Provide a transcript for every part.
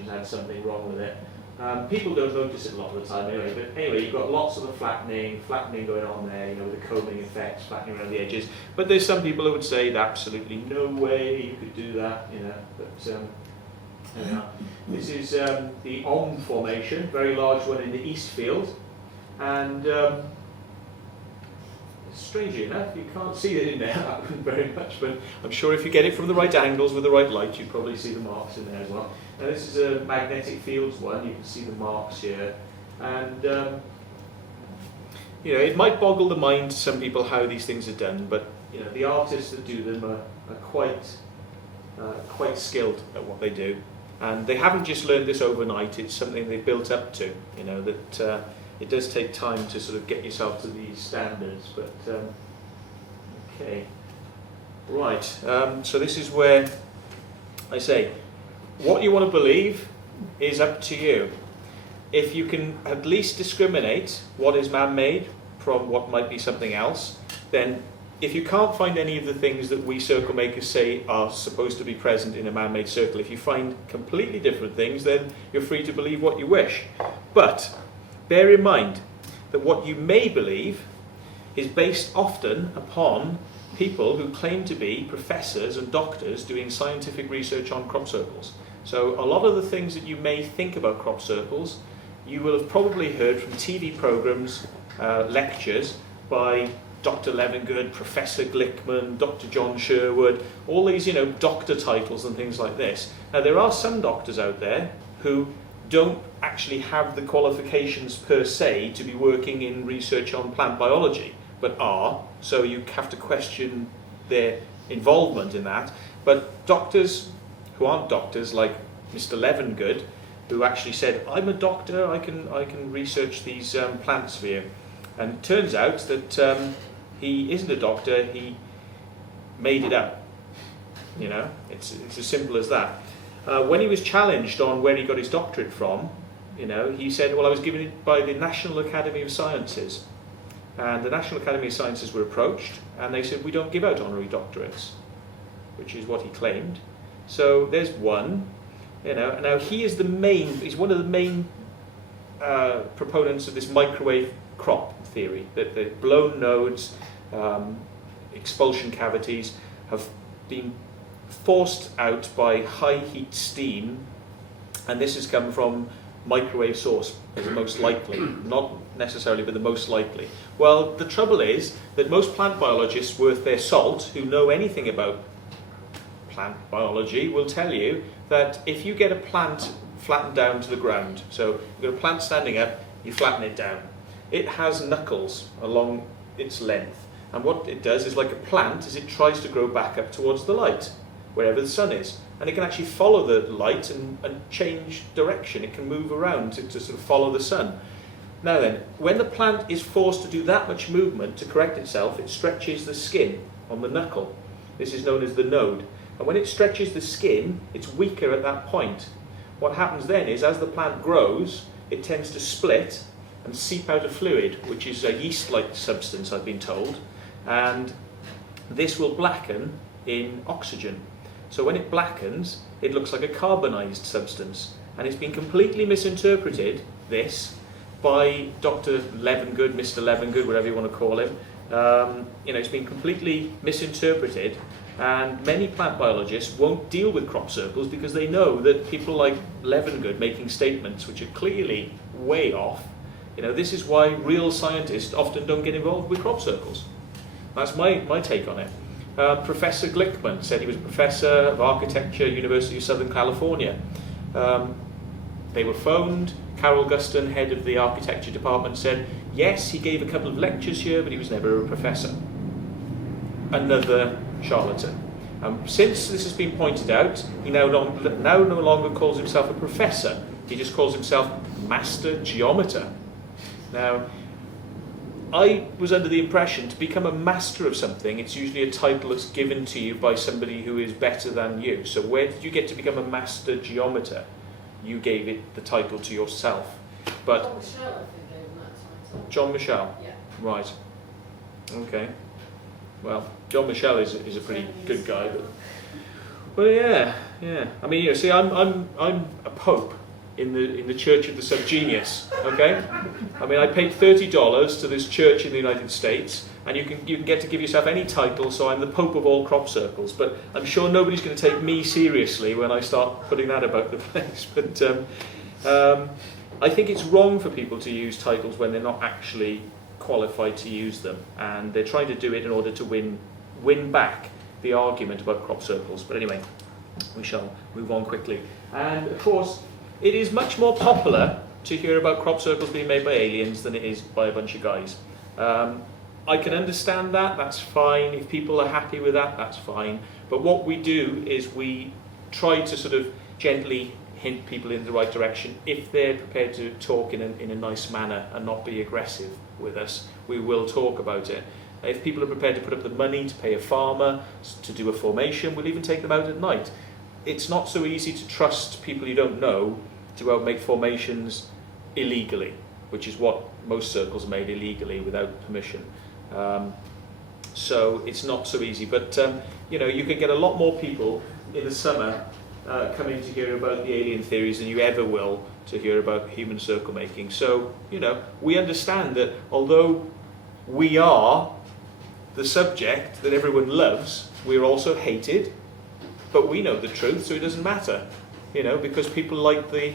sections had something wrong with it. People don't notice it a lot of the time anyway, but anyway, you've got lots of the flattening going on there, you know, with the combing effects, flattening around the edges. But there's some people who would say that absolutely no way you could do that, you know. But there we are. This is the Om formation, very large one in the east field, and strangely enough, you can't see it in there very much, but I'm sure if you get it from the right angles with the right light, you probably see the marks in there as well. Now this is a magnetic fields one, you can see the marks here, and you know, it might boggle the mind to some people how these things are done, but you know, the artists that do them are quite skilled at what they do, and they haven't just learned this overnight. It's something they've built up to, you know, that it does take time to sort of get yourself to these standards, but okay, right. So this is where I say, what you want to believe is up to you. If you can at least discriminate what is man-made from what might be something else, then if you can't find any of the things that we circle makers say are supposed to be present in a man-made circle, if you find completely different things, then you're free to believe what you wish. But bear in mind that what you may believe is based often upon people who claim to be professors and doctors doing scientific research on crop circles. So a lot of the things that you may think about crop circles, you will have probably heard from TV programs, lectures by Dr. Levengood, Professor Glickman, Dr. John Sherwood, all these, you know, doctor titles and things like this. Now there are some doctors out there who don't actually have the qualifications per se to be working in research on plant biology, but are, so you have to question their involvement in that. But doctors who aren't doctors, like Mr. Levengood, who actually said, I'm a doctor, I can research these plants for you. And it turns out that he isn't a doctor, he made it up. You know, it's as simple as that. When he was challenged on where he got his doctorate from, you know, he said, well, I was given it by the National Academy of Sciences. And the National Academy of Sciences were approached, and they said, we don't give out honorary doctorates, which is what he claimed. So there's one, you know. Now he's one of the main proponents of this microwave crop theory, that the blown nodes, expulsion cavities have been forced out by high heat steam, and this has come from microwave source as the most likely, not necessarily, but the most likely. Well, the trouble is that most plant biologists worth their salt who know anything about plant biology will tell you that if you get a plant flattened down to the ground, so you've got a plant standing up, you flatten it down, it has knuckles along its length, and what it does is, like a plant, is it tries to grow back up towards the light, wherever the sun is, and it can actually follow the light and change direction. It can move around to sort of follow the sun. Now then, when the plant is forced to do that much movement to correct itself, it stretches the skin on the knuckle. This is known as the node. And when it stretches the skin, it's weaker at that point. What happens then is, as the plant grows, it tends to split and seep out a fluid, which is a yeast-like substance, I've been told, and this will blacken in oxygen. So when it blackens, it looks like a carbonized substance, and it's been completely misinterpreted, this, by Dr. Levengood, Mr. Levengood, whatever you want to call him. You know, it's been completely misinterpreted, and many plant biologists won't deal with crop circles because they know that people like Levengood making statements which are clearly way off. You know, this is why real scientists often don't get involved with crop circles. That's my take on it. Professor Glickman said he was a professor of architecture, University of Southern California. They were phoned. Carol Guston, head of the architecture department, said, yes, he gave a couple of lectures here, but he was never a professor. Another charlatan. Since this has been pointed out, he now no longer calls himself a professor. He just calls himself Master Geometer. Now, I was under the impression to become a master of something, it's usually a title that's given to you by somebody who is better than you. So where did you get to become a Master Geometer? You gave it the title to yourself. But John Michel, I think, gave him that title. John Michel? Yeah. Right. Okay. Well, John Michel is a pretty good guy. But Well, yeah. I mean, you see, I'm a pope in the Church of the Subgenius. Okay. I mean, I paid $30 to this church in the United States, and you can get to give yourself any title. So I'm the Pope of all crop circles. But I'm sure nobody's going to take me seriously when I start putting that about the place. But I think it's wrong for people to use titles when they're not actually qualified to use them, and they're trying to do it in order to win back the argument about crop circles. But anyway, we shall move on quickly. And of course, it is much more popular to hear about crop circles being made by aliens than it is by a bunch of guys. I can understand that, that's fine. If people are happy with that, that's fine. But what we do is we try to sort of gently hint people in the right direction. If they're prepared to talk in a nice manner and not be aggressive with us, we will talk about it. If people are prepared to put up the money to pay a farmer to do a formation, we'll even take them out at night. It's not so easy to trust people you don't know to go out and make formations illegally, which is what most circles are made, illegally, without permission. So it's not so easy. But you know, you can get a lot more people in the summer coming to hear about the alien theories than you ever will to hear about human circle making. So, you know, we understand that although we are the subject that everyone loves, we're also hated, but we know the truth, so it doesn't matter, you know, because people like the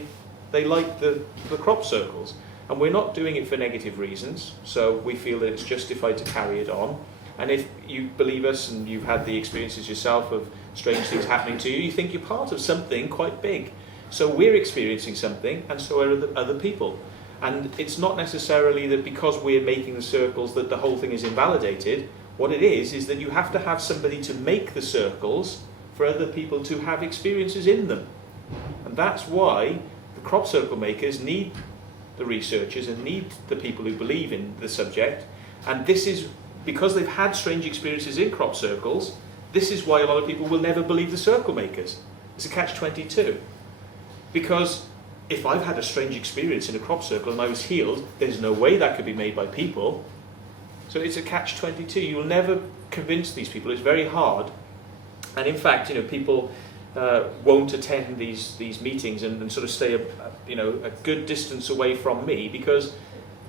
crop circles, and we're not doing it for negative reasons, so we feel that it's justified to carry it on. And if you believe us and you've had the experiences yourself of strange things happening to you, you think you're part of something quite big. So we're experiencing something, and so are other people. And it's not necessarily that because we're making the circles that the whole thing is invalidated. What it is that you have to have somebody to make the circles for other people to have experiences in them. And that's why the crop circle makers need the researchers and need the people who believe in the subject. And this is because they've had strange experiences in crop circles. This is why a lot of people will never believe the circle makers. It's a catch-22. Because if I've had a strange experience in a crop circle and I was healed, there's no way that could be made by people. So it's a catch-22. You will never convince these people. It's very hard. And in fact, you know, people won't attend these meetings and sort of stay a good distance away from me, because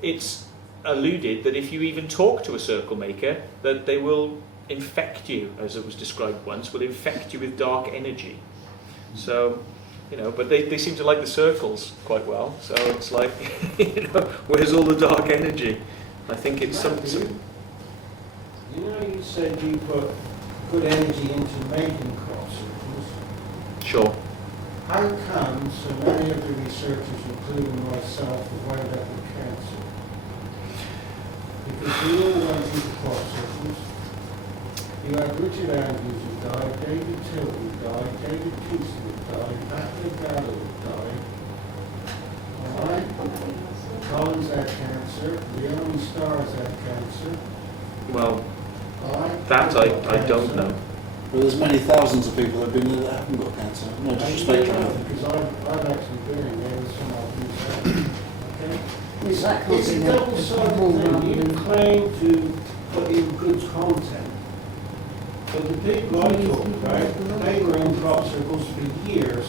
it's alluded that if you even talk to a circle maker, that they will infect you, as it was described once, will infect you with dark energy. So, you know, but they seem to like the circles quite well. So it's like, you know, where's all the dark energy? I think it's something. You know, you said you put good energy into making crop circles. Sure. How come so many of the researchers, including myself, have wound up with cancer? Because we all went into crop circles. You had Richard Andrews who died, David Tilton died, David Pewsey who died, Matthew Gallo who died. Alright? Collins had cancer, Leone Stars had cancer. Well, Alright? that I don't know. Well, there's many thousands of people that have been there that haven't got cancer. No disrespect to them. Because I've actually been in there with some of these. Okay? Is that It's a double-sided thing. You claim to put in good content, but the people I talk about, they were in crop circles for years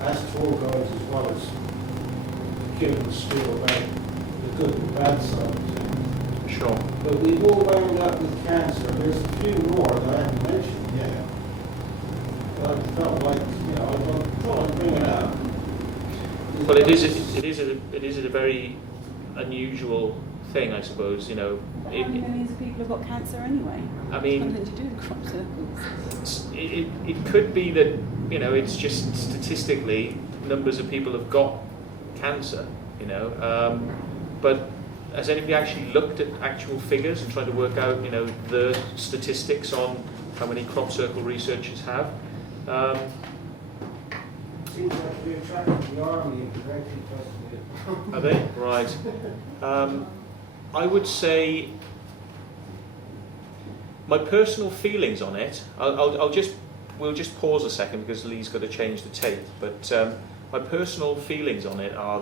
as tour guides as well as giving the spiel about the good and bad side of things. Sure. But we've all wound up with cancer. There's a few more that I haven't mentioned yet. But I felt like, you know, I thought I'd bring it up. Well, it is a very unusual thing, I suppose. You know, How many millions of people have got cancer anyway? I mean, It's nothing to do with crop circles. it could be that, you know, it's just statistically numbers of people have got cancer. You know, but has anybody actually looked at actual figures and tried to work out, you know, the statistics on how many crop circle researchers have? Seems like we attracted the army and directly tested it. Are they? Right. I would say my personal feelings on it. We'll just pause a second because Lee's got to change the tape. But my personal feelings on it are